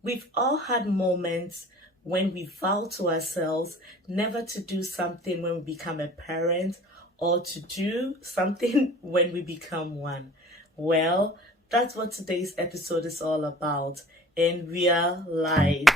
We've all had moments when we vow to ourselves never to do something when we become a parent or to do something when we become one. Well, that's what today's episode is all about, and we are live.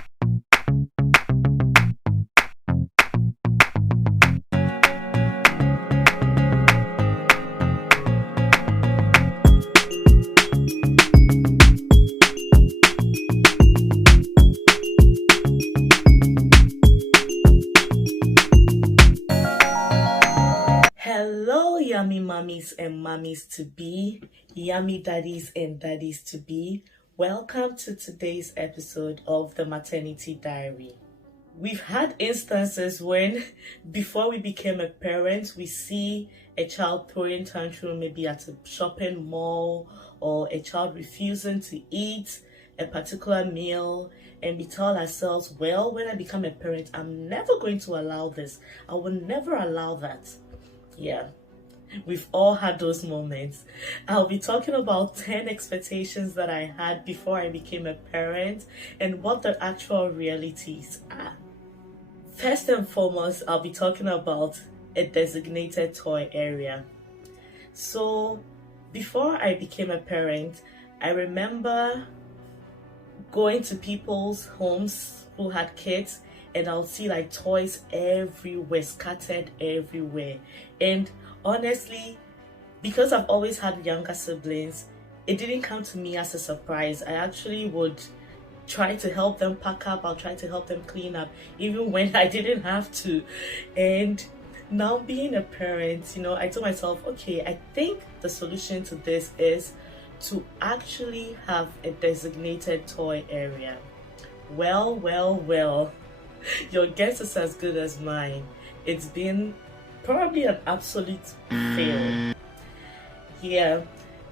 Hello, yummy mummies and mummies to be, yummy daddies and daddies to be. Welcome to today's episode of the Maternity Diary. We've had instances when, before we became a parent, we see a child throwing tantrum maybe at a shopping mall, or a child refusing to eat a particular meal, and we tell ourselves, well, when I become a parent, I'm never going to allow this. I will never allow that. Yeah, we've all had those moments. I'll be talking about 10 expectations that I had before I became a parent and what the actual realities are. First and foremost, I'll be talking about a designated toy area. So, before I became a parent, I remember going to people's homes who had kids, and I'll see like toys everywhere, scattered everywhere. And honestly, because I've always had younger siblings, it didn't come to me as a surprise. I actually would try to help them pack up, I'll try to help them clean up, even when I didn't have to. And now being a parent, I told myself, okay, I think the solution to this is to actually have a designated toy area. Well. Your guess is as good as mine. It's been probably an absolute fail. Yeah,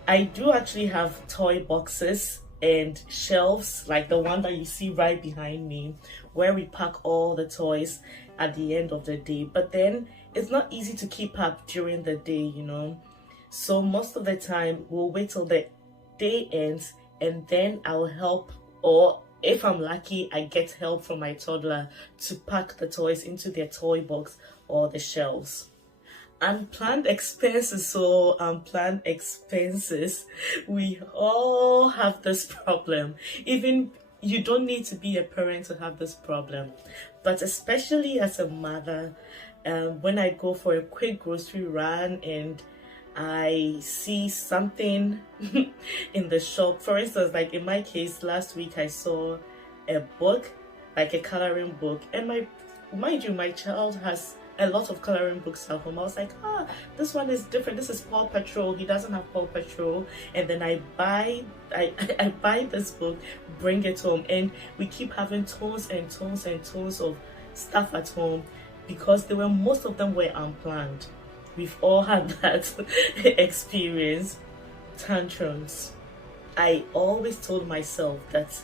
I do actually have toy boxes and shelves like the one that you see right behind me, where we pack all the toys at the end of the day. But then it's not easy to keep up during the day, So most of the time we'll wait till the day ends, and then I'll help, or if I'm lucky, I get help from my toddler to pack the toys into their toy box or the shelves. Unplanned expenses. We all have this problem. Even you don't need to be a parent to have this problem. But especially as a mother, when I go for a quick grocery run and I see something in the shop. For instance, like in my case, last week I saw a book, like a coloring book, and mind you, my child has a lot of coloring books at home. I was like, this one is different. This is Paw Patrol. He doesn't have Paw Patrol. And then I buy this book, bring it home, and we keep having tons and tons and tons of stuff at home because most of them were unplanned. We've all had that experience. Tantrums. I always told myself that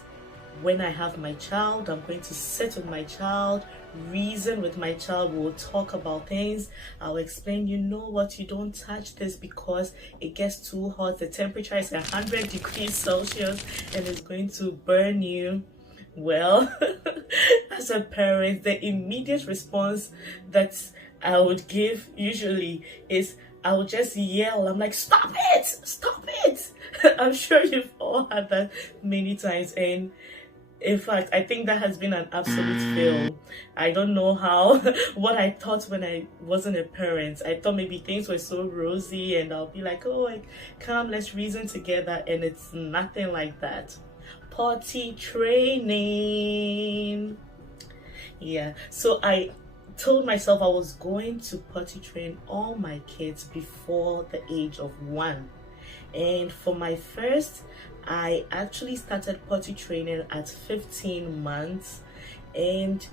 when I have my child, I'm going to sit with my child, reason with my child. We'll talk about things. I'll explain, you don't touch this because it gets too hot. The temperature is 100 degrees Celsius and it's going to burn you. Well, as a parent, the immediate response that I would give usually is I would just yell. I'm like, stop it. I'm sure you've all had that many times, and in fact, I think that has been an absolute fail. I don't know what I thought when I wasn't a parent. I thought maybe things were so rosy and I'll be like, come, let's reason together, and it's nothing like that. Potty training. Yeah, so I told myself I was going to potty train all my kids before the age of 1. And for my first, I actually started potty training at 15 months. And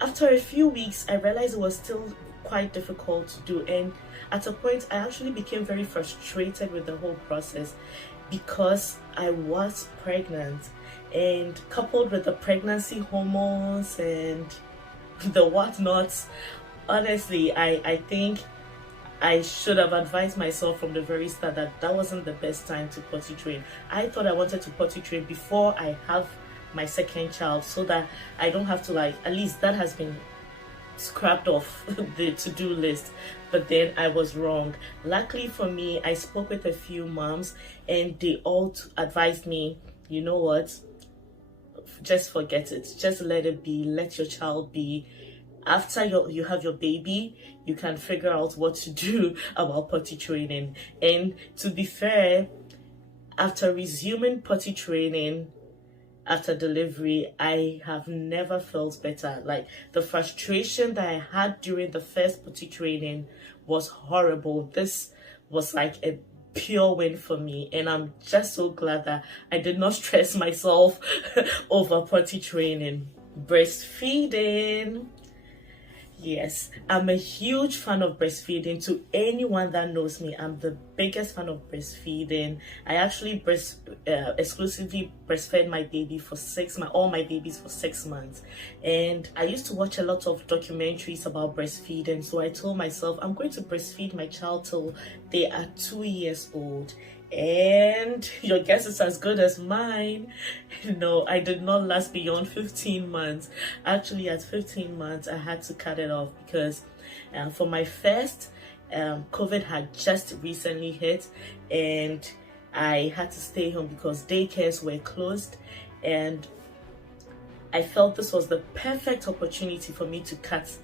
after a few weeks, I realized it was still quite difficult to do. And at a point, I actually became very frustrated with the whole process because I was pregnant. And coupled with the pregnancy hormones and the whatnots, honestly, I think I should have advised myself from the very start that wasn't the best time to potty train. I thought I wanted to potty train before I have my second child, so that I don't have to, like, at least that has been scrapped off the to-do list. But then I was wrong. Luckily for me, I spoke with a few moms and they all advised me, you know what, just forget it, just let it be, let your child be. After you have your baby, you can figure out what to do about potty training. And to be fair, after resuming potty training after delivery, I have never felt better. Like, the frustration that I had during the first potty training was horrible. This was like a pure win for me, and I'm just so glad that I did not stress myself over potty training. Breastfeeding. Yes, I'm a huge fan of breastfeeding. To anyone that knows me, I'm the biggest fan of breastfeeding. I actually exclusively breastfed my baby for all my babies for 6 months. And I used to watch a lot of documentaries about breastfeeding. So I told myself, I'm going to breastfeed my child till they are 2 years old. And your guess is as good as mine. No, I did not last beyond 15 months. Actually, at 15 months, I had to cut it off because for my first, COVID had just recently hit, and I had to stay home because daycares were closed. And I felt this was the perfect opportunity for me to cut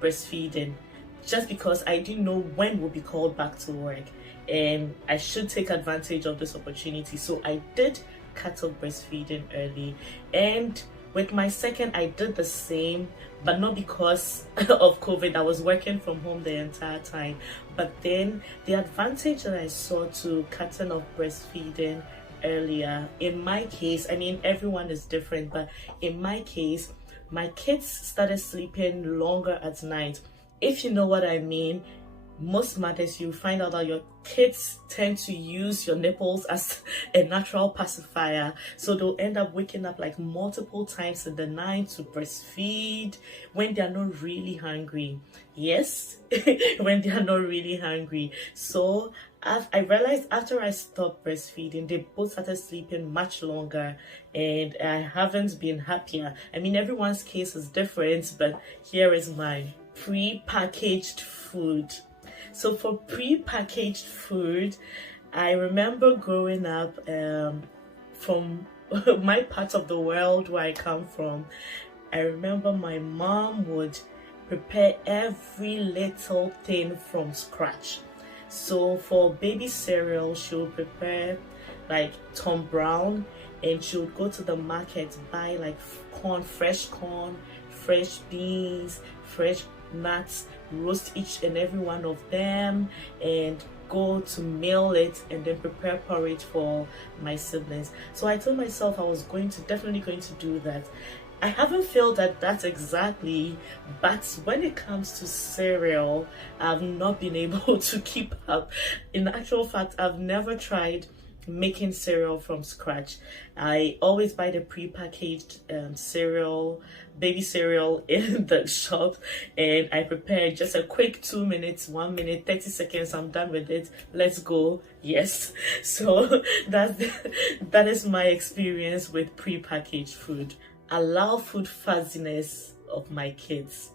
breastfeeding, just because I didn't know when we'll be called back to work. And I should take advantage of this opportunity. So I did cut off breastfeeding early. And with my second, I did the same, but not because of COVID. I was working from home the entire time. But then the advantage that I saw to cutting off breastfeeding earlier, in my case, I mean, everyone is different, but in my case, my kids started sleeping longer at night. If you know what I mean, most mothers, you find out that your kids tend to use your nipples as a natural pacifier, so they'll end up waking up like multiple times in the night to breastfeed when they're not really hungry. Yes, when they are not really hungry. So I realized after I stopped breastfeeding, they both started sleeping much longer, and I haven't been happier. I mean, everyone's case is different, but here is mine. Pre-packaged food. So for pre-packaged food, I remember growing up from my part of the world where I come from. I remember my mom would prepare every little thing from scratch. So for baby cereal, she would prepare like Tom Brown, and she would go to the market, buy like fresh corn, fresh beans, fresh nuts, roast each and every one of them, and go to mill it and then prepare porridge for my siblings. So I told myself I was definitely going to do that. I haven't failed at that exactly, but when it comes to cereal, I've not been able to keep up. In actual fact, I've never tried making cereal from scratch. I always buy the prepackaged cereal, baby cereal in the shop, and I prepare just a quick 2 minutes, 1 minute, 30 seconds. I'm done with it. Let's go. Yes. So that is my experience with prepackaged food. Allow food fuzziness of my kids.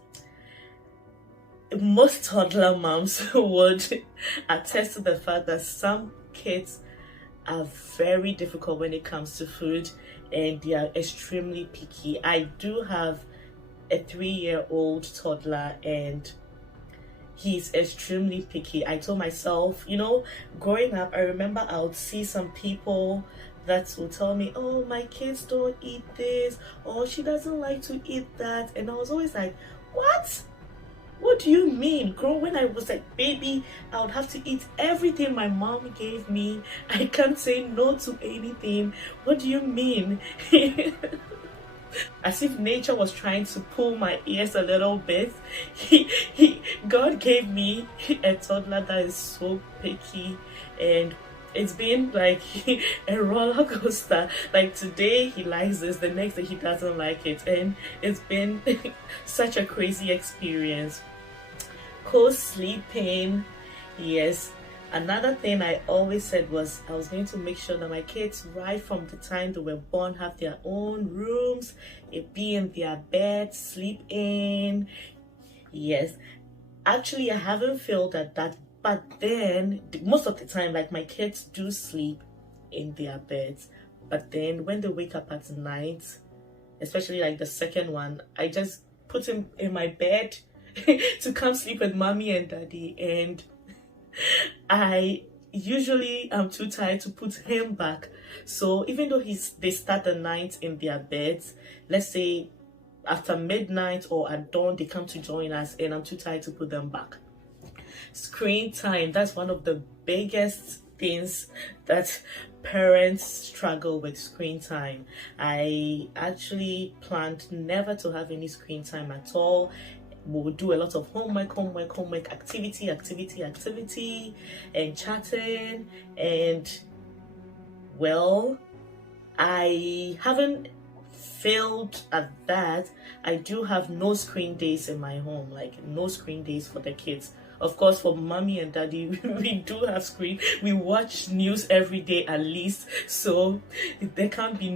Most toddler moms would attest to the fact that some kids are very difficult when it comes to food, and they are extremely picky. I do have a 3-year-old toddler, and he's extremely picky. I told myself, growing up, I remember I would see some people that will tell me, oh, my kids don't eat this, or she doesn't like to eat that. And I was always like, what? What do you mean? When I was a baby, I would have to eat everything my mom gave me. I can't say no to anything. What do you mean? As if nature was trying to pull my ears a little bit. God gave me a toddler that is so picky, and it's been like a roller coaster. Like today he likes this, the next day he doesn't like it, and it's been such a crazy experience. Co-sleeping. Yes, Another thing I always said was I was going to make sure that my kids, right from the time they were born, have their own rooms, be in their bed, sleep in. Yes, actually I haven't failed at that, but then most of the time, like, my kids do sleep in their beds, but then when they wake up at night, especially like the second one, I just put him in my bed to come sleep with mommy and daddy, and I usually am too tired to put him back. So even though they start the night in their beds, let's say after midnight or at dawn they come to join us, and I'm too tired to put them back. Screen time, that's one of the biggest things that parents struggle with. Screen time. I actually planned never to have any screen time at all. We would do a lot of homework, activity, and chatting. And well, I haven't failed at that. I do have no screen days in my home, like no screen days for the kids. Of course, for mommy and daddy, we do have screen. We watch news every day at least, so there can't be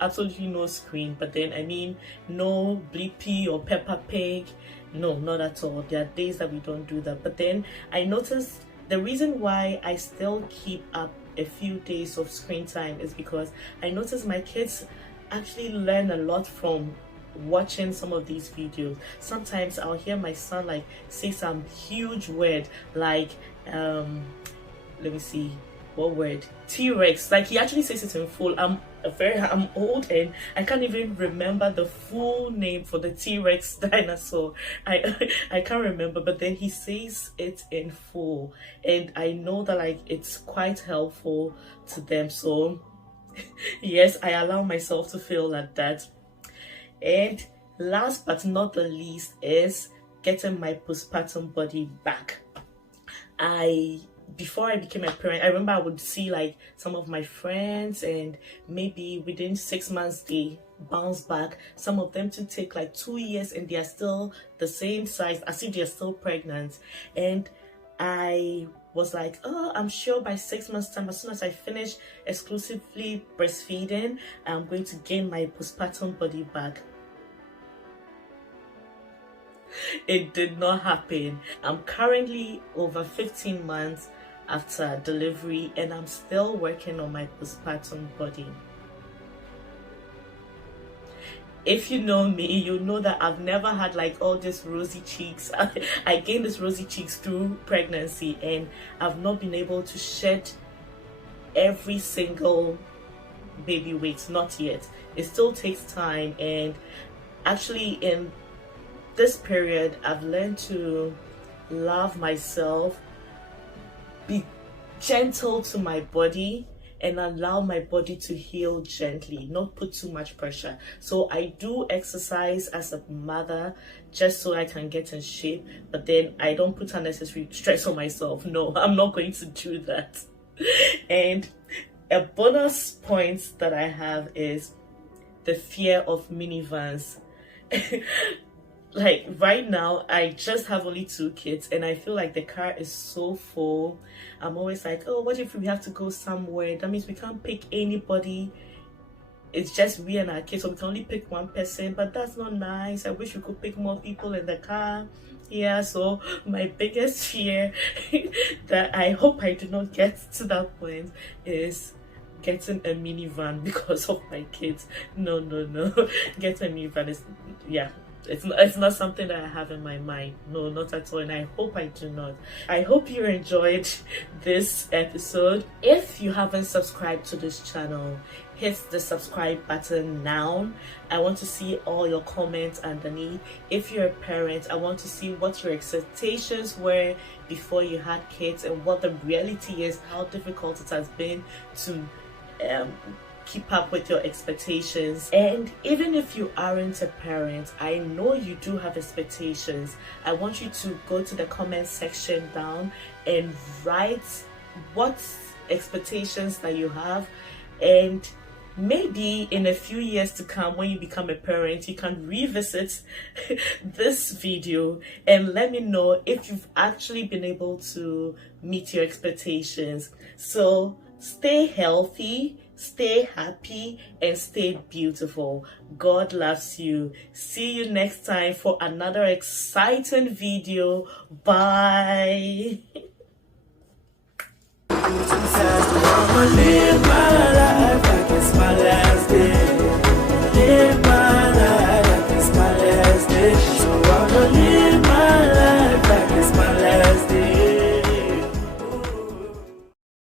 absolutely no screen. But then, I mean, no Blippi or Peppa Pig. No, not at all. There are days that we don't do that. But then I noticed the reason why I still keep up a few days of screen time is because I noticed my kids actually learn a lot from watching some of these videos. Sometimes I'll hear my son like say some huge word like let me see what word, T-Rex. Like, he actually says it in full. I'm old and I can't even remember the full name for the T-Rex dinosaur. I can't remember, but then he says it in full, and I know that like it's quite helpful to them. So yes, I allow myself to feel like that. And last but not the least is getting my postpartum body back. Before I became a parent, I remember I would see like some of my friends, and maybe within 6 months they bounce back. Some of them to take like 2 years and they are still the same size as if they're still pregnant. And I was like, oh, I'm sure by 6 months time, as soon as I finish exclusively breastfeeding, I'm going to gain my postpartum body back. It did not happen. I'm currently over 15 months after delivery, and I'm still working on my postpartum body. If you know me, you know that I've never had like all these rosy cheeks. I gained these rosy cheeks through pregnancy, and I've not been able to shed every single baby weight, not yet. It still takes time, and actually in this period I've learned to love myself, be gentle to my body, and allow my body to heal gently, not put too much pressure. So I do exercise as a mother just so I can get in shape, but then I don't put unnecessary stress on myself. No, I'm not going to do that. And a bonus point that I have is the fear of minivans. Like right now, I just have only 2 kids, and I feel like the car is so full. I'm always like, oh, what if we have to go somewhere? That means we can't pick anybody. It's just we and our kids, so we can only pick one person, but that's not nice. I wish we could pick more people in the car. Yeah, so my biggest fear that I hope I do not get to that point is getting a minivan because of my kids. No. Getting a minivan is, yeah, it's not something that I have in my mind. No, not at all, and I hope I do not. I hope you enjoyed this episode. If you haven't subscribed to this channel, hit the subscribe button now. I want to see all your comments underneath. If you're a parent, I want to see what your expectations were before you had kids and what the reality is, how difficult it has been to keep up with your expectations. And even if you aren't a parent, I know you do have expectations. I want you to go to the comment section down and write what expectations that you have, and maybe in a few years to come, when you become a parent, you can revisit this video and let me know if you've actually been able to meet your expectations. So stay healthy, stay happy, and stay beautiful. God loves you. See you next time for another exciting video. Bye. Live my life like it's my last day. Live my life like it's my last day. So I'm gonna live